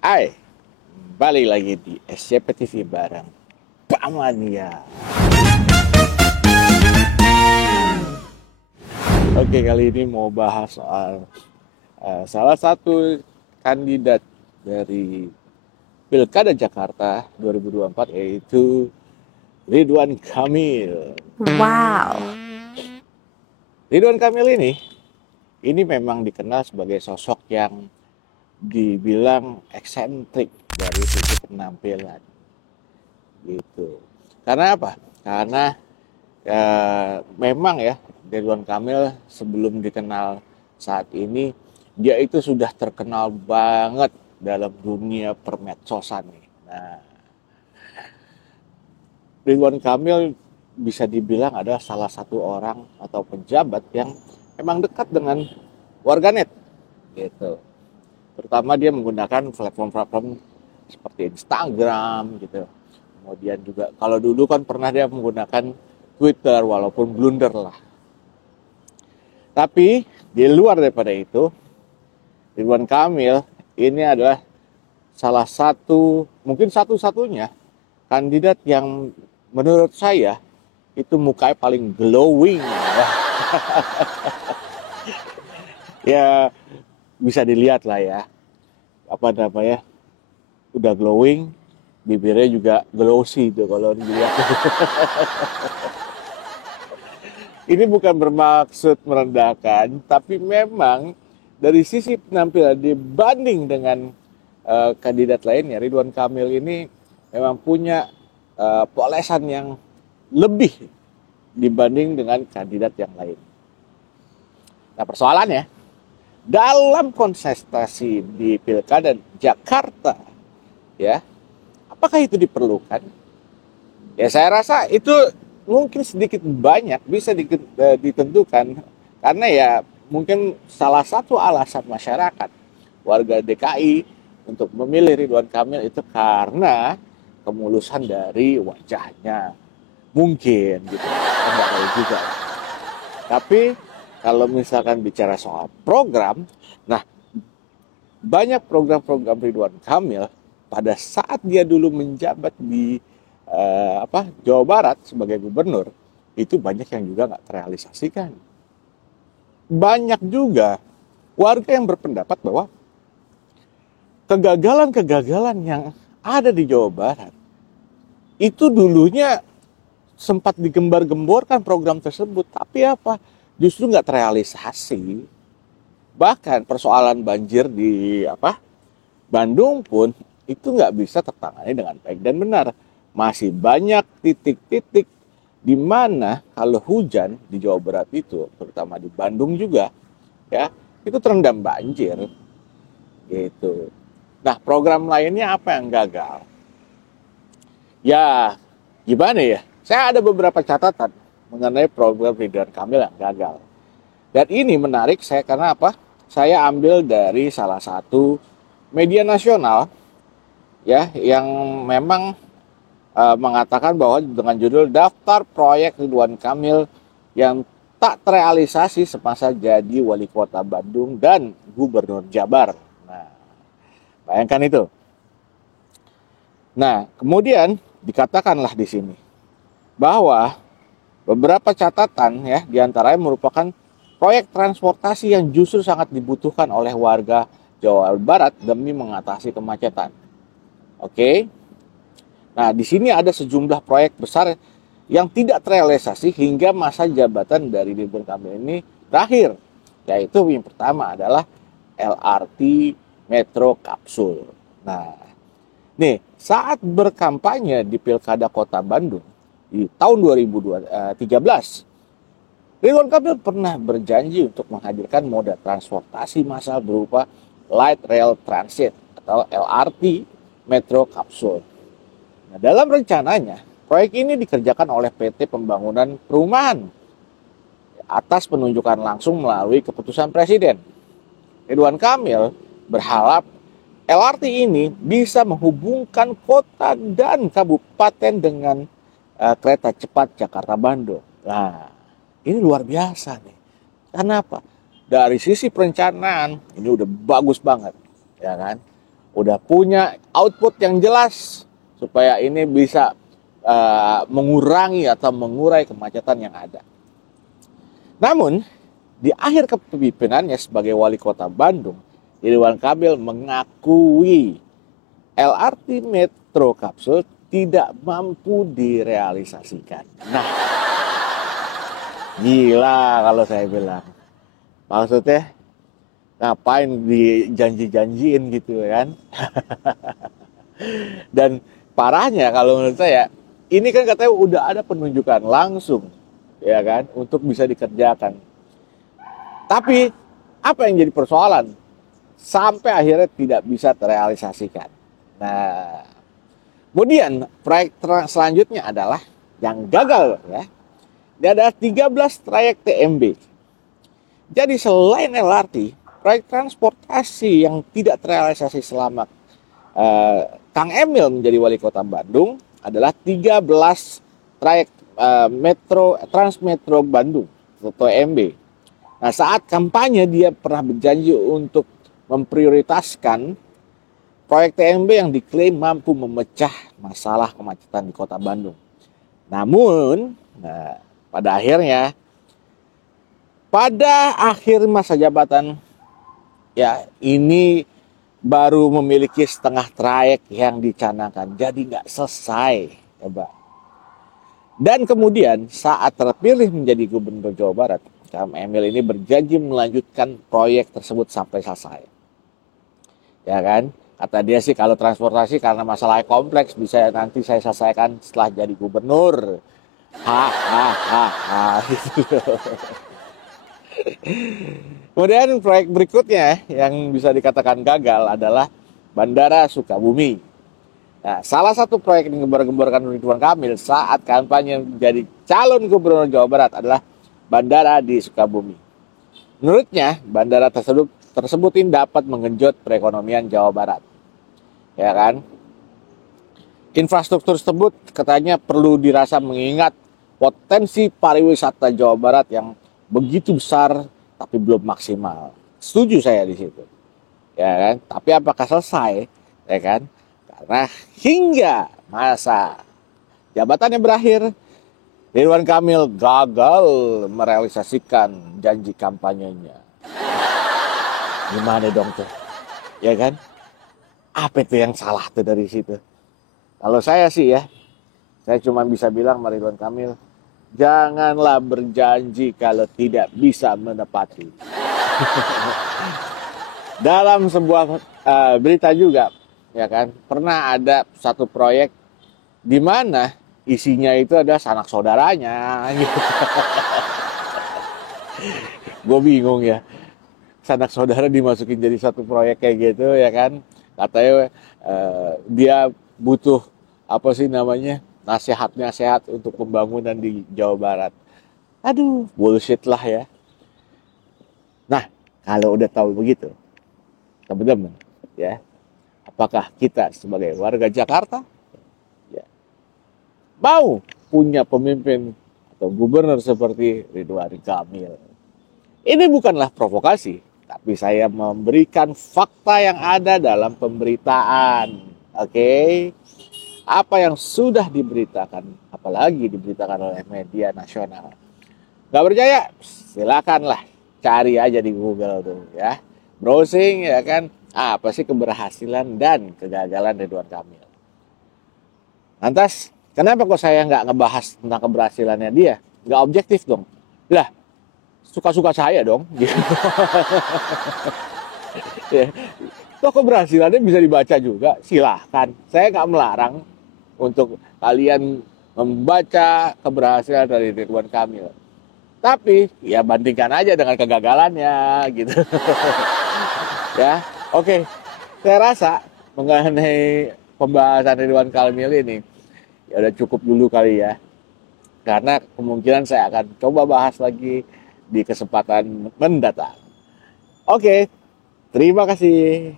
Hai, balik lagi di SCP TV bareng Pak Mania. Oke, kali ini mau bahas soal salah satu kandidat dari Pilkada Jakarta 2024 yaitu Ridwan Kamil. Wow. Ridwan Kamil ini memang dikenal sebagai sosok yang dibilang eksentrik dari sisi penampilan gitu. Karena apa? Karena memang ya Ridwan Kamil sebelum dikenal saat ini dia itu sudah terkenal banget dalam dunia permedsosan nih. Nah, Ridwan Kamil bisa dibilang adalah salah satu orang atau pejabat yang memang dekat dengan warganet gitu. Terutama dia menggunakan platform-platform seperti Instagram gitu. Kemudian juga kalau dulu kan pernah dia menggunakan Twitter walaupun blunder lah. Tapi di luar daripada itu, Ridwan Kamil ini adalah salah satu, mungkin satu-satunya kandidat yang menurut saya itu mukanya paling glowing. Ya bisa dilihat lah ya, apa namanya, udah glowing, bibirnya juga glossy tuh kalau dilihat. Ini bukan bermaksud merendahkan, tapi memang dari sisi penampilan dibanding dengan kandidat lainnya, Ridwan Kamil ini memang punya polesan yang lebih dibanding dengan kandidat yang lain. Nah, persoalannya dalam kontestasi di Pilkada Jakarta, ya, apakah itu diperlukan? Ya, saya rasa itu mungkin sedikit banyak bisa ditentukan karena ya mungkin salah satu alasan masyarakat warga DKI untuk memilih Ridwan Kamil itu karena kemulusan dari wajahnya mungkin gitu, enggak tahu juga. Tapi kalau misalkan bicara soal program, nah, banyak program-program Ridwan Kamil pada saat dia dulu menjabat di Jawa Barat sebagai gubernur, itu banyak yang juga nggak terrealisasikan. Banyak juga warga yang berpendapat bahwa kegagalan-kegagalan yang ada di Jawa Barat itu dulunya sempat digembar-gemborkan program tersebut, tapi apa? Justru nggak terrealisasi. Bahkan persoalan banjir di Bandung pun itu nggak bisa tertangani dengan baik dan benar. Masih banyak titik-titik di mana kalau hujan di Jawa Barat itu, terutama di Bandung juga, ya, itu terendam banjir gitu. Nah, program lainnya apa yang gagal? Ya, gimana ya? Saya ada beberapa catatan mengenai program Ridwan Kamil yang gagal. Dan ini menarik saya karena apa? Saya ambil dari salah satu media nasional ya yang memang mengatakan bahwa dengan judul Daftar Proyek Ridwan Kamil yang tak terrealisasi semasa jadi wali kota Bandung dan gubernur Jabar. Nah, bayangkan itu. Nah, kemudian dikatakanlah di sini bahwa beberapa catatan ya diantaranya merupakan proyek transportasi yang justru sangat dibutuhkan oleh warga Jawa Barat demi mengatasi kemacetan. Oke. Nah, di sini ada sejumlah proyek besar yang tidak terrealisasi hingga masa jabatan dari Ridwan Kamil ini berakhir. Yaitu yang pertama adalah LRT Metro Kapsul. Nah, nih, saat berkampanye di Pilkada Kota Bandung di tahun 2013, Ridwan Kamil pernah berjanji untuk menghadirkan moda transportasi massal berupa Light Rail Transit atau LRT Metro Kapsul. Nah, dalam rencananya, proyek ini dikerjakan oleh PT Pembangunan Perumahan atas penunjukan langsung melalui keputusan Presiden. Ridwan Kamil berharap LRT ini bisa menghubungkan kota dan kabupaten dengan kereta cepat Jakarta-Bandung. Nah, ini luar biasa nih. Karena apa? Dari sisi perencanaan, ini udah bagus banget, ya kan? udah punya output yang jelas supaya ini bisa mengurangi atau mengurai kemacetan yang ada. Namun, di akhir kepemimpinannya sebagai wali kota Bandung, Ridwan Kamil mengakui LRT Metro Kapsul tidak mampu direalisasikan. Nah, gila kalau saya bilang. Maksudnya, ngapain dijanji-janjiin gitu kan? Dan parahnya kalau menurut saya, ini kan katanya udah ada penunjukan langsung, ya kan, untuk bisa dikerjakan. Tapi apa yang jadi persoalan? Sampai akhirnya tidak bisa terrealisasikan. Nah, kemudian proyek selanjutnya adalah yang gagal ya. Ini ada 13 trayek TMB. Jadi selain LRT, proyek transportasi yang tidak terrealisasi selama Kang Emil menjadi wali kota Bandung adalah 13 trayek Transmetro Bandung atau TMB. Nah, saat kampanye dia pernah berjanji untuk memprioritaskan proyek TMB yang diklaim mampu memecah masalah kemacetan di kota Bandung. Namun, pada akhir masa jabatan, ya ini baru memiliki setengah trayek yang dicanangkan. Jadi nggak selesai. Coba. Dan kemudian saat terpilih menjadi gubernur Jawa Barat, Kang Emil ini berjanji melanjutkan proyek tersebut sampai selesai. Ya kan? Kata dia sih kalau transportasi karena masalahnya kompleks bisa nanti saya selesaikan setelah jadi gubernur. Gitu. Kemudian proyek berikutnya yang bisa dikatakan gagal adalah Bandara Sukabumi. Nah, salah satu proyek yang gembar-gemborkan Ridwan Kamil saat kampanye menjadi calon gubernur Jawa Barat adalah bandara di Sukabumi. Menurutnya, bandara tersebut ini dapat menggenjot perekonomian Jawa Barat. Ya kan? Infrastruktur tersebut katanya perlu dirasa mengingat potensi pariwisata Jawa Barat yang begitu besar tapi belum maksimal. Setuju saya di situ. Ya kan? Tapi apakah selesai? Ya kan? Karena hingga masa jabatannya berakhir, Ridwan Kamil gagal merealisasikan janji kampanyenya. Gimana dong tuh? Ya kan? Apa itu yang salah tuh dari situ? Kalau saya sih ya, saya cuma bisa bilang sama Ridwan Kamil, janganlah berjanji kalau tidak bisa menepati. Dalam sebuah berita juga, ya kan, pernah ada satu proyek di mana isinya itu ada sanak saudaranya. Gitu. Gue bingung ya, sanak saudara dimasukin jadi satu proyek kayak gitu, ya kan? Katanya dia butuh apa sih namanya, nasihat untuk pembangunan di Jawa Barat. Aduh, bullshit lah ya. Nah, kalau udah tahu begitu, teman-teman, ya, apakah kita sebagai warga Jakarta ya, mau punya pemimpin atau gubernur seperti Ridwan Kamil? Ini bukanlah provokasi, tapi saya memberikan fakta yang ada dalam pemberitaan. Oke? Apa yang sudah diberitakan, apalagi diberitakan oleh media nasional. Gak percaya? Silakanlah cari aja di Google tuh ya. Browsing ya kan, apa sih keberhasilan dan kegagalan Ridwan Kamil. Lantas, kenapa kok saya nggak ngebahas tentang keberhasilannya dia? Nggak objektif dong. Lah, suka-suka saya dong. Gitu. Ya. Toh keberhasilannya bisa dibaca juga, silahkan. Saya nggak melarang untuk kalian membaca keberhasilan dari Ridwan Kamil. Tapi ya bandingkan aja dengan kegagalannya gitu. Ya, oke. Saya rasa mengenai pembahasan Ridwan Kamil ini ya udah cukup dulu kali ya. Karena kemungkinan saya akan coba bahas lagi di kesempatan mendatang. Oke, terima kasih.